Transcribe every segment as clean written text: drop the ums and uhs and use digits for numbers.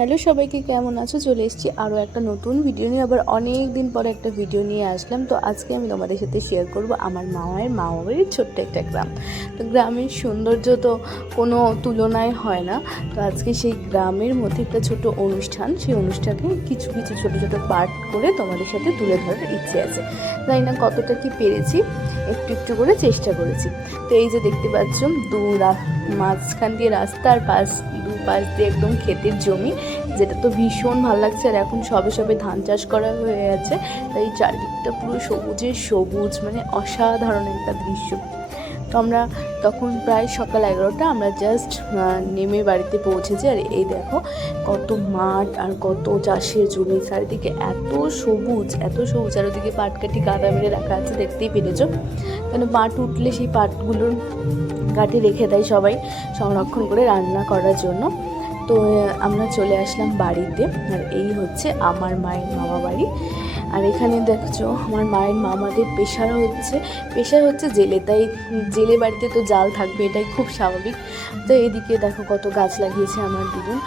Hello সবাইকে, কেমন আছো? চলে এসেছি আরও একটা নতুন ভিডিও নিয়ে। আবার অনেক দিন পরে একটা ভিডিও নিয়ে আসলাম। তো আজকে আমি তোমাদের সাথে শেয়ার করব আমার মামার বাড়ির ছোট্ট একটা গ্রাম। তো গ্রামের সৌন্দর্য তো কোনো তুলনায় হয় না। তো আজকে সেই গ্রামের মধ্যে একটা ছোট অনুষ্ঠান, সেই অনুষ্ঠানে কিছু কিছু ছোটো ছোটো পার্ট করে তোমাদের সাথে তুলে ধরার ইচ্ছে আছে। জানি না কতটা কি পেরেছি, একটু একটু করে চেষ্টা করেছি। তো এই যে দেখতে পাচ্ছ, মাঝখান দিয়ে রাস্তার দুপাশ দিয়ে একদম ক্ষেতের জমি, যেটা তো ভীষণ ভালো লাগছে। আর এখন সবে সবে ধান চাষ করা হয়ে গেছে, তাই চারদিকটা পুরো সবুজের সবুজ, মানে অসাধারণ একটা দৃশ্য। তো আমরা তখন প্রায় সকাল 11টা, আমরা জাস্ট নেমে বাড়িতে পৌঁছেছি। আর এই দেখো কত মাঠ আর কত চাষের জমি, চারিদিকে এত সবুজ এত সবুজ। আর ওদিকে পাটকাঠি গাদা মেরে রাখা আছে, দেখতেই পেরেছ। কেন পাট উঠলে সেই পাটগুলোর কাটে রেখে দেয় সবাই সংরক্ষণ করে রান্না করার জন্য। তো আমরা চলে আসলাম বাড়িতে। আর এই হচ্ছে আমার মায়ের মামা বাড়ি। আর এখানে দেখছো আমার মায়ের মামাদের পেশা হচ্ছে জেলে, তাই জেলে বাড়িতে তো জাল থাকবে, এটাই খুব স্বাভাবিক। তো এদিকে দেখো কত গাছ লাগিয়েছে আমার দিদুন,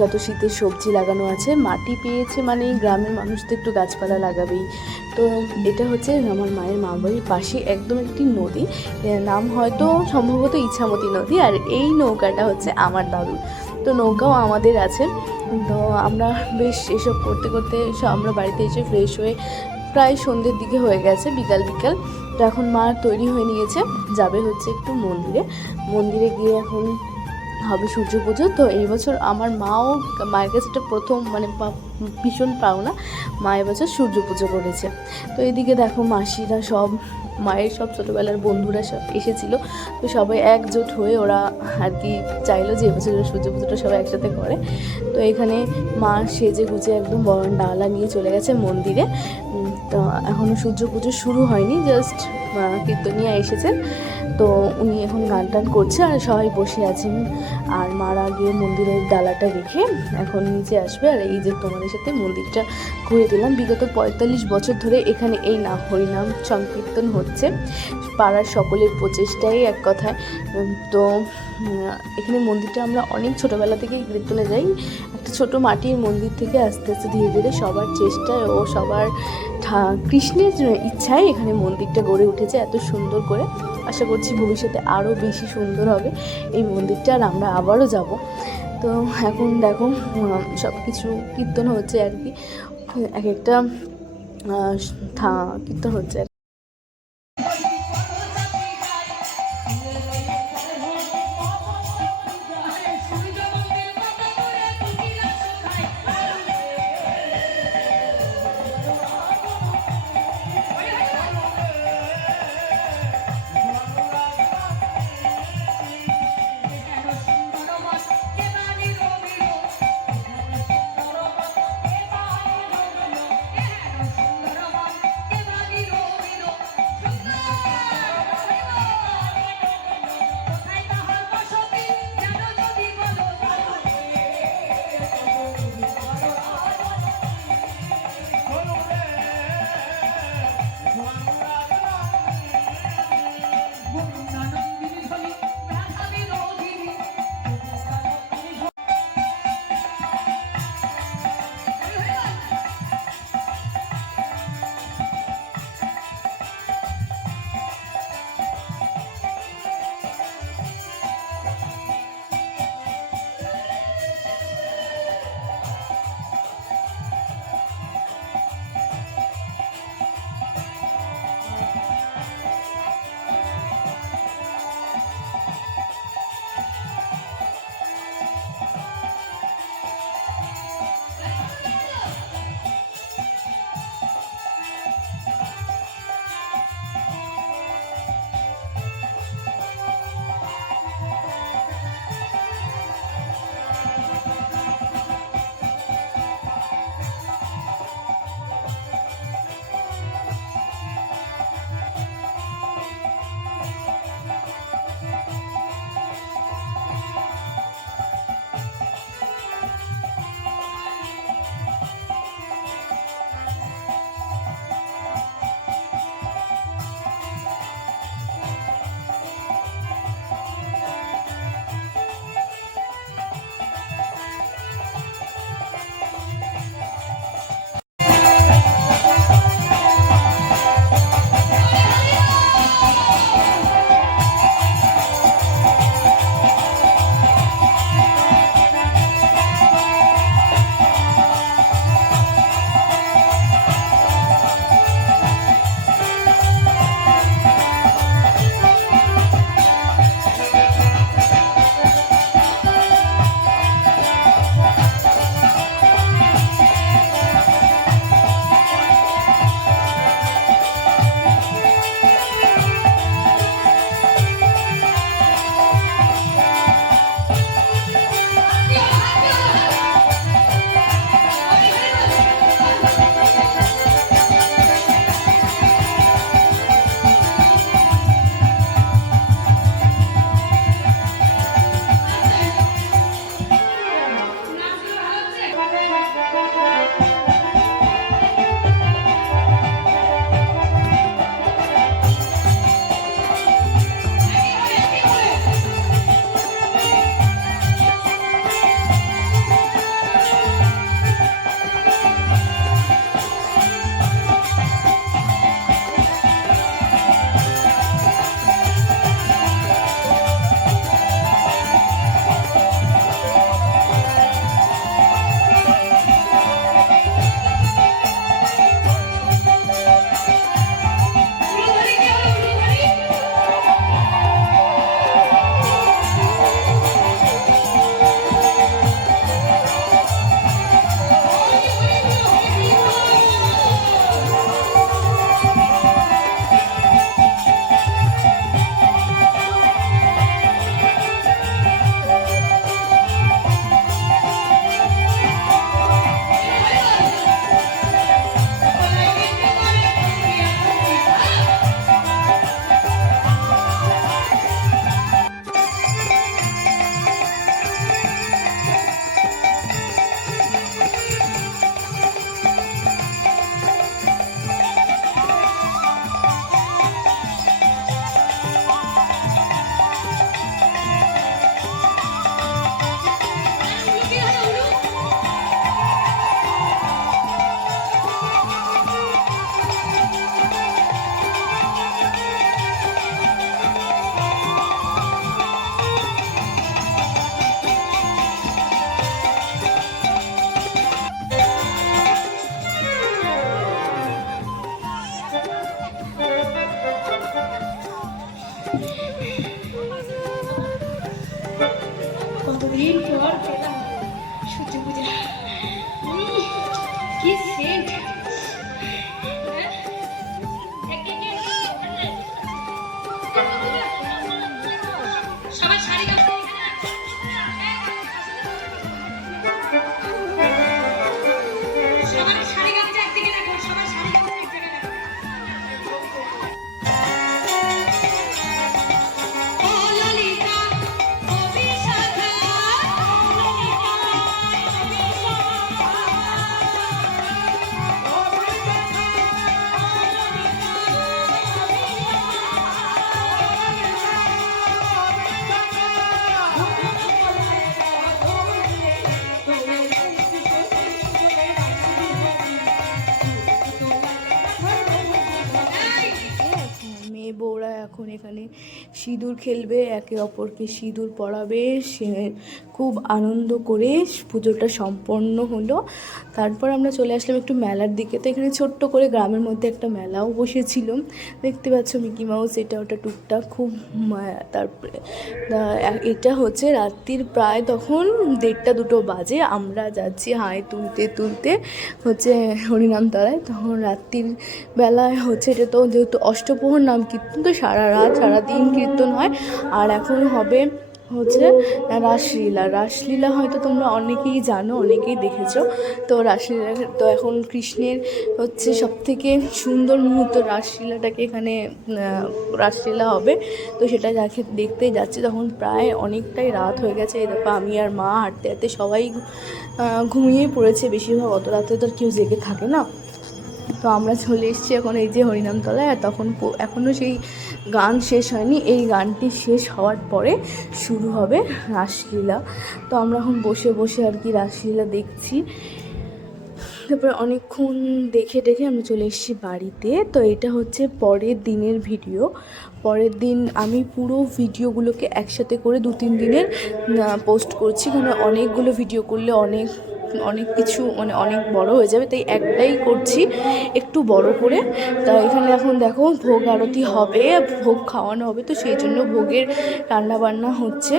কত শীতের সবজি লাগানো আছে। মাটি পেয়েছে মানে গ্রামের মানুষ তো একটু গাছপালা লাগাবেই। তো এটা হচ্ছে আমার মায়ের মামা বাড়ির পাশে একদম একটি নদী, নাম হয়তো সম্ভবত ইছামতি নদী। আর এই নৌকাটা হচ্ছে আমার দাদুর, তো নৌকাও আমাদের আছে। তো আমরা বেশ এসব করতে করতে আমরা বাড়িতে এসে ফ্রেশ হয়ে প্রায় সন্ধ্যের দিকে হয়ে গেছে, বিকাল। তো এখন মা তৈরি হয়ে নিয়েছে, যাবে হচ্ছে একটু মন্দিরে গিয়ে এখন হবে সূর্য পুজো। তো এই বছর আমার মায়ের কাছে এটা প্রথম, মানে ভীষণ পাওনা, মা এবছর সূর্য পুজো করেছে। তো এদিকে দেখো মাসিরা মায়ের সব ছোটোবেলার বন্ধুরা সব এসেছিলো। তো সবাই একজোট হয়ে ওরা আর কি চাইলো যে এবছর সূর্য পুজোটা সবাই একসাথে করে। তো এখানে মা সেজে গুজে একদম বড় ডালা নিয়ে চলে গেছে মন্দিরে। তো এখনও সূর্য পুজো শুরু হয়নি, জাস্ট কীর্তনিয়া এসেছেন। তো উনি এখন গান টান করছে আর সবাই বসে আছেন। আর মারা গিয়ে মন্দিরের ডালাটা রেখে এখন নিচে আসবে। আর এই যে তোমাদের সাথে মন্দিরটা ঘুরে দিলাম। বিগত 45 বছর ধরে এখানে এই হরিনাম সংকীর্তন হচ্ছে, পাড়ার সকলের প্রচেষ্টাই এক কথায়। তো এখানে মন্দিরটা আমরা অনেক ছোটোবেলা থেকেই কীর্তনে যাই। একটা ছোট মাটির মন্দির থেকে আস্তে আস্তে ধীরে ধীরে সবার চেষ্টায় ও সবার কৃষ্ণের ইচ্ছায় এখানে মন্দিরটা গড়ে উঠেছে এত সুন্দর করে। আশা করছি ভবিষ্যতে আরও বেশি সুন্দর হবে এই মন্দিরটা, আর আমরা আবারও যাব। তো এখন দেখো সব কিছু কীর্তন হচ্ছে আর কি, এক একটা কীর্তন হচ্ছে। দিন পর পেলাম সূর্য পূজা। কি সেন্ট! সবাই শাড়ি সবার শাড়ি গামছা একদিকে রাখো, সবার শাড়ি গামছা একদিকে রাখো। মেয়ে বউরা এখন এখানে সিঁদুর খেলবে, একে অপরকে সিঁদুর পরাবে। সে খুব আনন্দ করে পুজোটা সম্পন্ন হলো। তারপর আমরা চলে আসলাম একটু মেলার দিকে। তো এখানে ছোট্ট করে গ্রামের মধ্যে একটা মেলাও বসেছিল, দেখতে পাচ্ছ মিকি মাউস এটা ওটা টুকটাক খুব। তারপরে এটা হচ্ছে রাত্রির প্রায় তখন 1:30-2 বাজে। আমরা যাচ্ছি হাই তুলতে তুলতে হচ্ছে হরিনামতলায়। তখন রাত্রির বেলায় হচ্ছে এটা তো যেহেতু অষ্টপ্রহর নাম কীর্তন, তো সারা রাত সারাদিন কীর্তন হয়। আর এখন হবে হচ্ছে রাসলীলা হয়তো তোমরা অনেকেই জানো, অনেকেই দেখেছো। তো রাসলীলা তো এখন কৃষ্ণের হচ্ছে সবথেকে সুন্দর মুহূর্ত রাসলীলাটাকে এখানে রাসলীলা হবে। তো সেটা যাকে দেখতেই যাচ্ছি, তখন প্রায় অনেকটাই রাত হয়ে গেছে। এই দেখো আমি আর মা হাঁটতে হাঁটতে সবাই ঘুমিয়ে পড়েছে বেশিরভাগ, অত রাতে তো আর কেউ জেগে থাকে না। তো আমরা চলে এসেছি এখন এই যে হরিনামতলায়। আর তখন এখনও সেই গান শেষ হয়নি, এই গানটি শেষ হওয়ার পরে শুরু হবে রাসলীলা। তো আমরা এখন বসে বসে আর কি রাসলীলা দেখছি। তারপরে অনেকক্ষণ দেখে আমরা চলে এসেছি বাড়িতে। তো এটা হচ্ছে পরের দিনের ভিডিও। পরের দিন আমি পুরো ভিডিওগুলোকে একসাথে করে 2-3 দিনের পোস্ট করছি, কারণ অনেকগুলো ভিডিও করলে অনেক কিছু মানে অনেক বড় হয়ে যাবে, তাই একটাই করছি একটু বড় করে। তা এখানে এখন দেখো ভোগ আরতি হবে, ভোগ খাওয়ানো হবে, তো সেই জন্য ভোগের রান্নাবান্না হচ্ছে।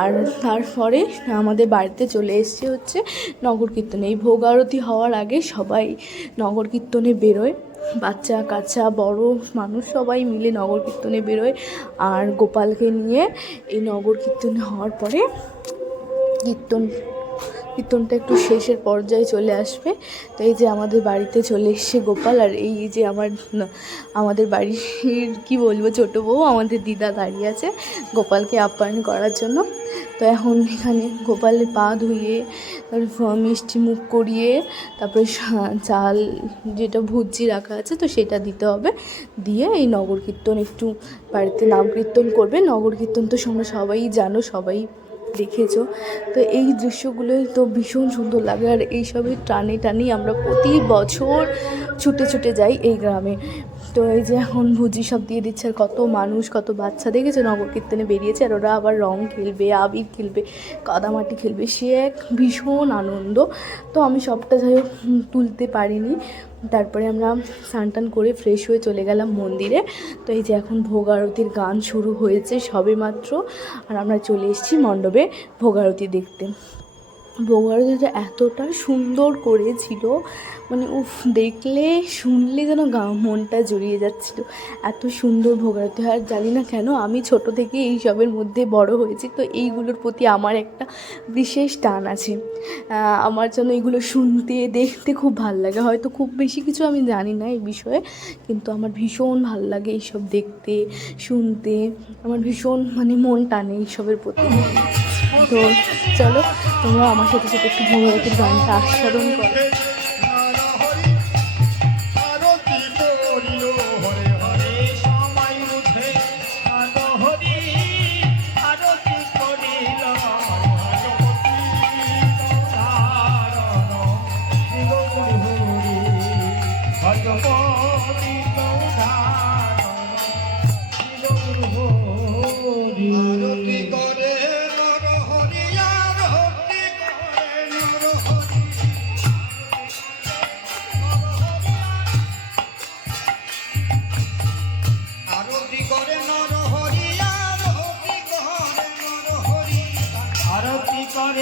আর তারপরে আমাদের বাড়িতে চলে এসছে হচ্ছে নগর কীর্তনে। এই ভোগ আরতি হওয়ার আগে সবাই নগর কীর্তনে বেরোয়, বাচ্চা কাচ্চা বড় মানুষ সবাই মিলে নগর কীর্তনে বেরোয়। আর গোপালকে নিয়ে এই নগর কীর্তনে হওয়ার পরে কীর্তনটা একটু শেষের পর্যায়ে চলে আসবে। তো এই যে আমাদের বাড়িতে চলে এসছে গোপাল। আর এই যে আমাদের বাড়ির কি বলবো ছোটো বউ আমাদের দিদা দাঁড়িয়ে আছে গোপালকে আপ্যায়ন করার জন্য। তো এখন এখানে গোপালের পা ধুয়ে মিষ্টি মুখ করিয়ে তারপরে চাল যেটা ভুজি রাখা আছে তো সেটা দিতে হবে, দিয়ে এই নগর কীর্তন একটু বাড়িতে নাম কীর্তন করবে। নগর কীর্তন তো তোমরা সবাই জানো, সবাই দেখেছো। তো এই দৃশ্যগুলোই তো ভীষণ সুন্দর লাগে। আর এইসবের টানেই আমরা প্রতি বছর ছুটে যাই এই গ্রামে। তো এই যে এখন ভুজি সব দিয়ে দিচ্ছে। আর কত মানুষ, কত বাচ্চা দেখেছে নগর কীর্তনে বেরিয়েছে। আর ওরা আবার রং খেলবে, আবির খেলবে, কাদামাটি খেলবে, সে এক ভীষণ আনন্দ। তো আমি সবটা যাই হোক তুলতে পারিনি। তারপরে আমরা স্নান করে ফ্রেশ হয়ে চলে গেলাম মন্দিরে। তো এই যে এখন ভোগ আরতির গান শুরু হয়েছে সবে মাত্র, আর আমরা চলে এসেছি মণ্ডপে ভোগ আরতি দেখতে। ভোগ আরতিটা এতটা সুন্দর করেছিল, মানে দেখলে শুনলে যেন মনটা জুড়িয়ে যাচ্ছিল, এত সুন্দর ভোগ আরতি। আর জানি না কেন আমি ছোট থেকে এই সবের মধ্যে বড় হয়েছি, তো এইগুলোর প্রতি আমার একটা বিশেষ টান আছে। আমার যেন এগুলো শুনতে দেখতে খুব ভাল লাগে। হয়তো খুব বেশি কিছু আমি জানি না এই বিষয়ে, কিন্তু আমার ভীষণ ভাল লাগে এইসব দেখতে শুনতে। আমার ভীষণ মানে মন টানে এইসবের প্রতি। তো চলো তোমরা আমার সাথে একটু ভোগ আরতির গানটা আস্বাদন করো।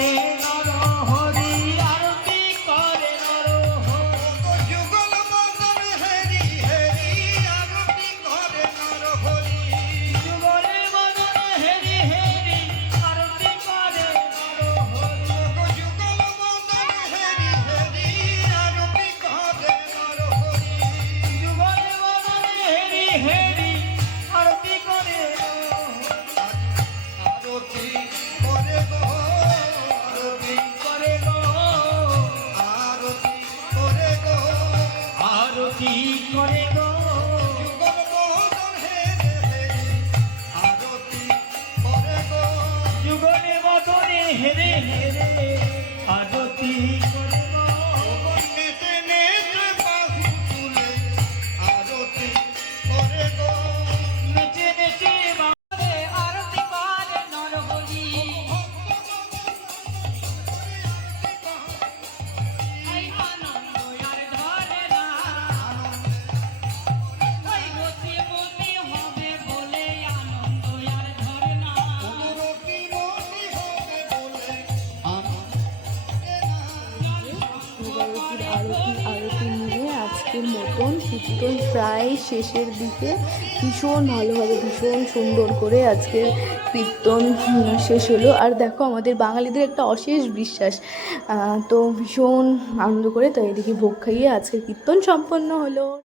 করে নর হরি আরতি করে নর হরি যুগল মদন হরি হরি আরতি করে নর হরি যুগল মদন হরি হরি আরতি করে নর হরি যুগল মদন হরি হরি আরতি করে নর হরি যুগল মদন হরি হরি আরতি করে আরতি করে গো আরতি করে গো আরতি করে গো আরতি করে গো যুগল মদন হেরে হেরে আরতি করে গো যুগল মদন হেরে হেরে আরতি করে গো নেতে নেতে বাহু তুলে আরতি করে গো নেচে নেচে আরতি করে নর হরি এই আনন্দ আর ধরে না ওই গতি মতি হবে বলে আনন্দ আর ধরে না গতি মতি হবে বলে আরতি নিয়ে আজকের মতন কীর্তন প্রায় শেষের দিকে ভীষণ ভালোভাবে ভীষণ সুন্দর করে আজকের কীর্তন শেষ হলো। আর দেখো আমাদের বাঙালিদের একটা অশেষ বিশ্বাস, তো ভীষণ আনন্দ করে তাই এদিকে ভোগ খাইয়ে আজকের কীর্তন সম্পন্ন হলো।